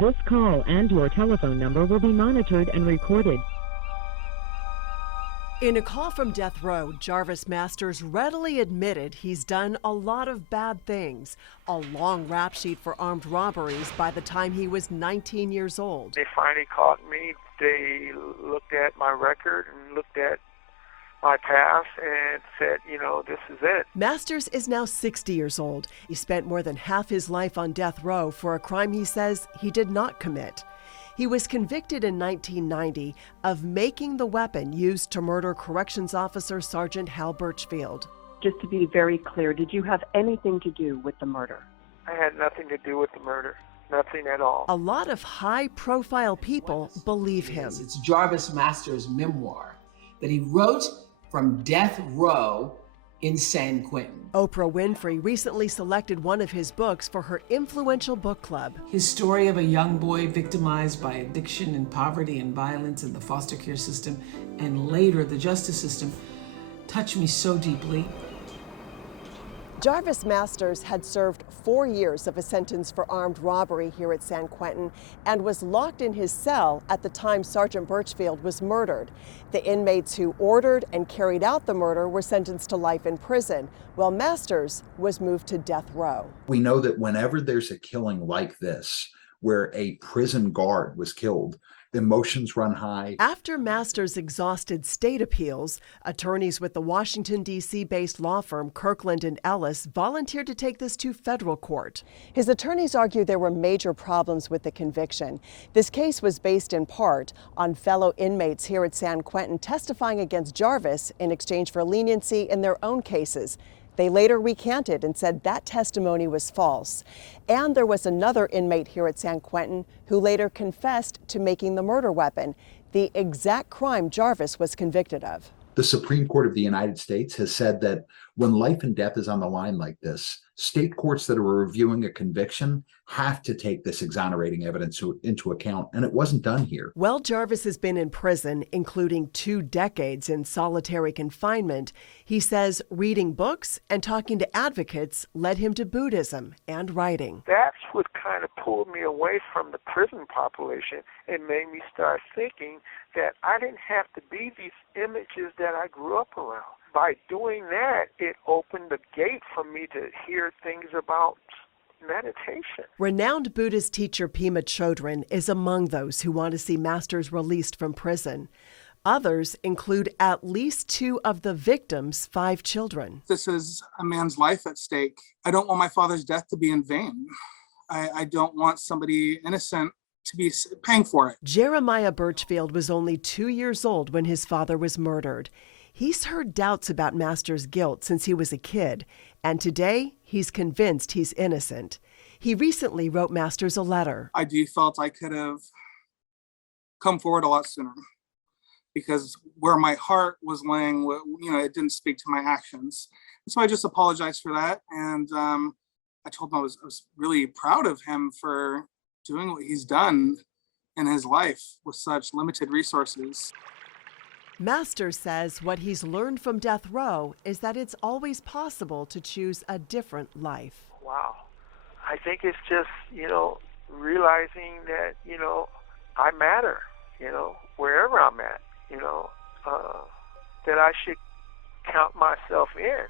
This call and your telephone number will be monitored and recorded. In a call from death row, Jarvis Masters readily admitted he's done a lot of bad things. A long rap sheet for armed robberies by the time he was 19 years old. They finally caught me. They looked at my record and looked at my past and said, this is it. Masters is now 60 years old. He spent more than half his life on death row for a crime he says he did not commit. He was convicted in 1990 of making the weapon used to murder Corrections Officer Sergeant Hal Birchfield. Just to be very clear, did you have anything to do with the murder? I had nothing to do with the murder. Nothing at all. A lot of high-profile people believe him. It's Jarvis Masters' memoir that he wrote from death row in San Quentin. Oprah Winfrey recently selected one of his books for her influential book club. His story of a young boy victimized by addiction and poverty and violence in the foster care system and later the justice system touched me so deeply. Jarvis Masters had served 4 years of a sentence for armed robbery here at San Quentin and was locked in his cell at the time Sergeant Birchfield was murdered. The inmates who ordered and carried out the murder were sentenced to life in prison, while Masters was moved to death row. We know that whenever there's a killing like this, where a prison guard was killed, emotions run high. After Masters exhausted state appeals, attorneys with the Washington, D.C. based law firm Kirkland & Ellis volunteered to take this to federal court. His attorneys argue there were major problems with the conviction. This case was based in part on fellow inmates here at San Quentin testifying against Jarvis in exchange for leniency in their own cases. They later recanted and said that testimony was false. And there was another inmate here at San Quentin who later confessed to making the murder weapon, the exact crime Jarvis was convicted of. The Supreme Court of the United States has said that when life and death is on the line like this, state courts that are reviewing a conviction have to take this exonerating evidence into account, and it wasn't done here. Well, Jarvis has been in prison, including 2 decades in solitary confinement. He says reading books and talking to advocates led him to Buddhism and writing. That's what kind of pulled me away from the prison population and made me start thinking that I didn't have to be these images that I grew up around. By doing that, it opened the gate for me to hear things about meditation. Renowned Buddhist teacher Pema Chodron is among those who want to see Masters released from prison. Others include at least 2 of the victims' 5 children. This is a man's life at stake. I don't want my father's death to be in vain. I don't want somebody innocent to be paying for it. Jeremiah Birchfield was only 2 years old when his father was murdered. He's heard doubts about Masters' guilt since he was a kid, and today he's convinced he's innocent. He recently wrote Masters a letter. I do felt I could have come forward a lot sooner because where my heart was laying, it didn't speak to my actions. And so I just apologized for that, and I told him I was really proud of him for doing what he's done in his life with such limited resources. Masters says what he's learned from death row is that it's always possible to choose a different life. Wow. I think it's just, realizing that, I matter, wherever I'm at, that I should count myself in.